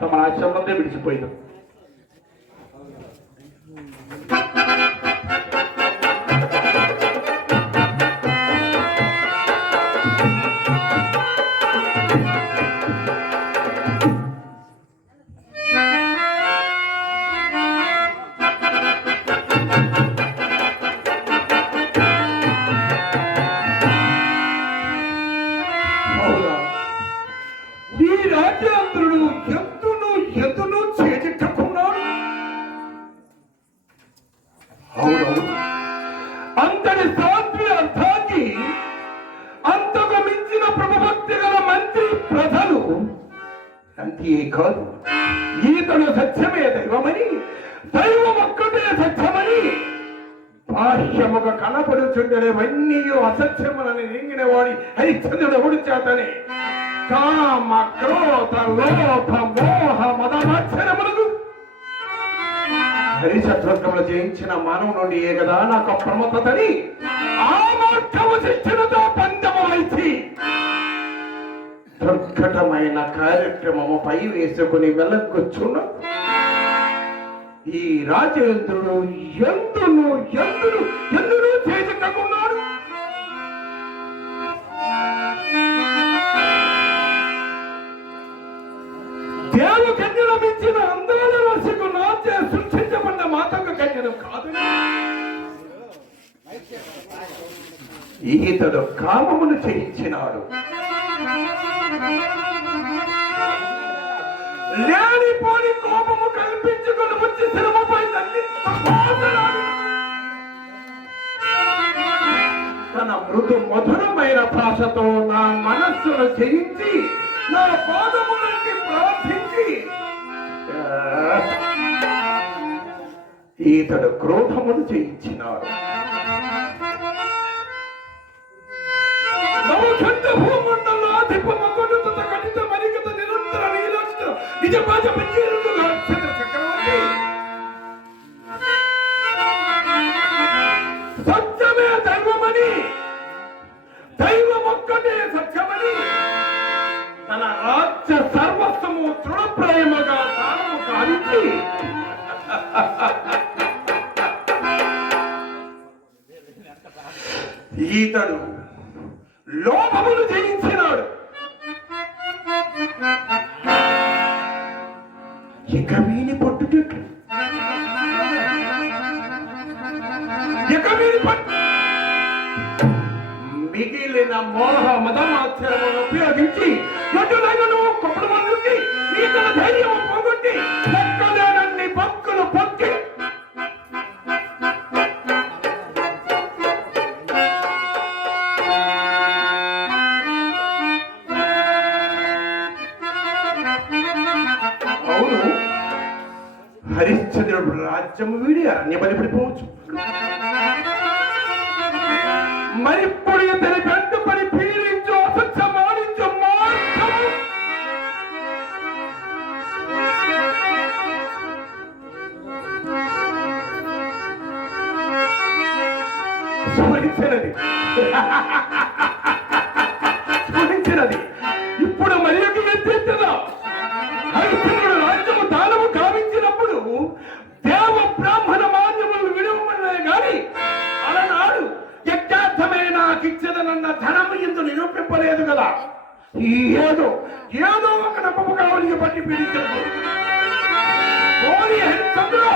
తమ ఆశ్రమంలో విడిచిపోయినాం. అంతటి సాత్వి అర్థాన్ని అంతకు మించిన ప్రభుభక్తి గల మంత్రి ప్రజలు అంతేకాదు ఈతడు సత్యమే దైవమని, దైవం ఒక్కటే సత్యమని భాష్యముగ కనపడుచుండేవన్నీ అసత్యములని నింగిన వాడి హరిశ్చంద్రుడు ఎవడి చేతనే కామ క్రోధ లోభ మోహ మదమాచరములకు హరిశత్రుత్వములు జయించిన మానవు నుండి ఏ కదా నాకు ప్రమత్తని ఆ మార్గము శిక్షణతో పంచమైచి దుర్ఘటమైన కార్యక్రమముపై వేసుకుని వెళ్ళకొచ్చున్న ఈ రాజేంద్రుడు ఎందును ఎందును ఎందును చేసికున్నాడు. దేవు కన్యల మించిన అందాల రాశికు నాచే సృష్టించబడిన మాతంగ కన్యను కాదు. ఈతడు కామమును చేయించినాడు. లేనిపోని కోపము కల్పించుకుని వచ్చి శ్రమపై తల్లి తన మృదు మధురమైన భాషతో నా మనస్సును జయించి నా పాదములకి ప్రార్థించి ఈతడు క్రోధమును చేయించినాడు. సత్యమే దైవమని, దైవం ఒక్కటే సత్యమని తన రాజ్య సర్వస్వము తృణప్రాయముగా దానము కావించి ఈతడు లోభమును జయించినాడు. ఇక వీని పట్టుటట్లు మిగిలిన మోహ మదమాచరణను ఉపయోగించి ఎటులైనను కొప్పుడు మంది ఈతల ధైర్యం పోగొట్టి లెక్కలేనన్ని పక్కులు పొక్కి హరిశ్చంద్రుడు రాజ్యము వీడి అరణ్య బలిపడిపోవచ్చు. మరిప్పుడు ఇతని వెంటపడి పీడించు అసత్యమానించు మార్గము స్మరించినది. ఇప్పుడు మరి ఎత్తించదా హరిశ్చంద్రుడు రాజ్యము దానము కావించినప్పుడు దేవ బ్రాహ్మణ మాన్యములు విడవమనే గాని అలనాడు యజ్ఞార్థమే నాకు ఇచ్చదనన్న ధనము ఇందు నిరూపింపలేదు కదా. ఏదో ఏదో ఒక నమ్మకం కావలికి పట్టి పీడించదు. హరిశ్చంద్రుడు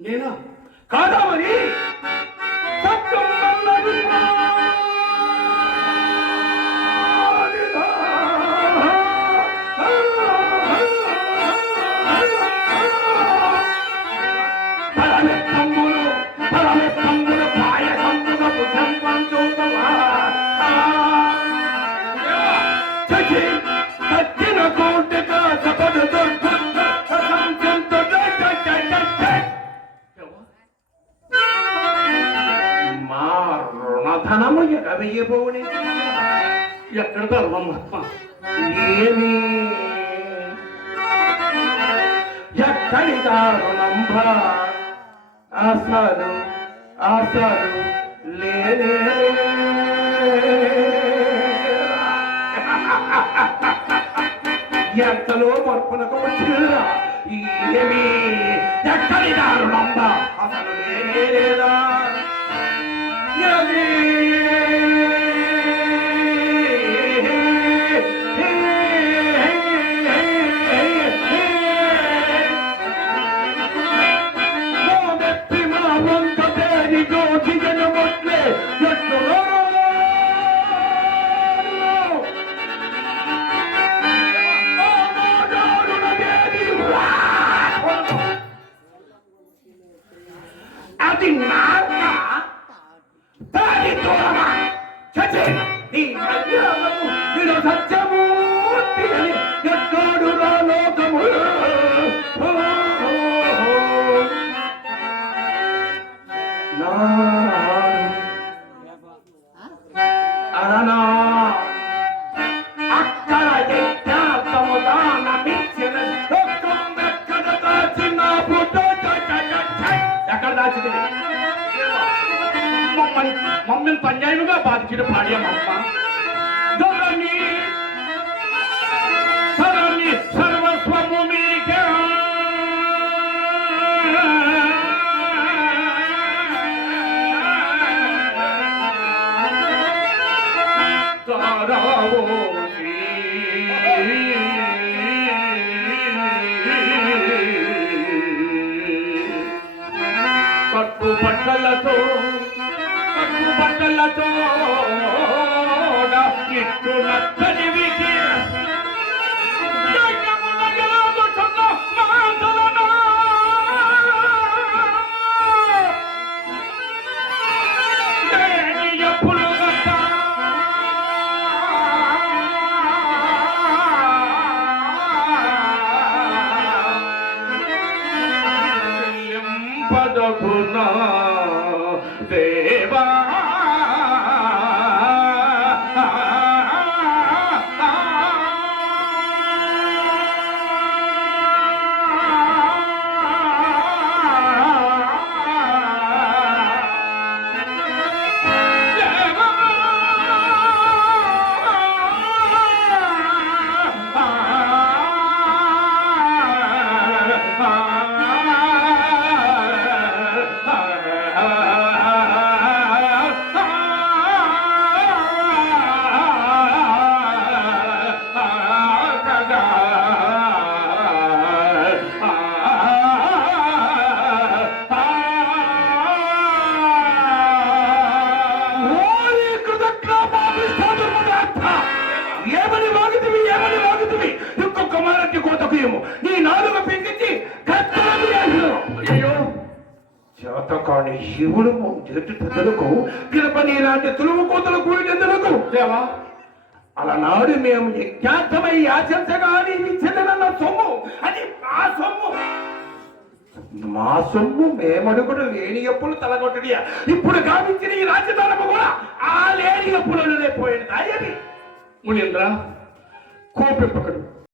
నేనా కాదా మరి ధనము ఎగవేయబోని ఎక్కడ ధర్మం ఏమి ఎక్కడి దారుణంబ అసలు అసలు లేనే ఎంతలో మర్పునకు వచ్చిన ఏమి ఎక్కడి దారుణంబ అసలు లేనే లేదా అది నాక దాని దూరమా చచ్చే నీ మధ్యము నిన్ను సత్యమూర్తి అని ఎక్కడు లోకము అననా అక్కడ యజ్ఞాతము దానమిచ్చిన ఎక్కడ దాచిన పుట్టు ఎక్కడ దాచింది మమ్మల్ని అన్యాయంగా బాధించిన పాడ్యమమ్మ ధరణి ధరణి సర్వస్వము మీకే కట్టుబట్టలతో కట్టుబట్టలతో ఇట్టు నచ్చనివికి పదపునా దేవా ఇంకొక మారకి కోతకు ఏమో నీ నాలుగు పెంచి అయ్యో చేతకాని శివుడు చేతి పెద్దలకు గిరపని లాంటి తులువు కోతలు కూడినందులకు దేవా అలనాడు మేము యజ్ఞార్థమై ఆచరించగా నీవి చెందనన్న సొమ్ము అది మా సొమ్ము మేమడుగుడు లేని ఎప్పుడు తలగొట్టడియా ఇప్పుడు గావించిన ఈ రాజధానము కూడా ఆ లేని ఎప్పుడునే పోయింది అయ్యది మునీంద్ర కోపింపకడు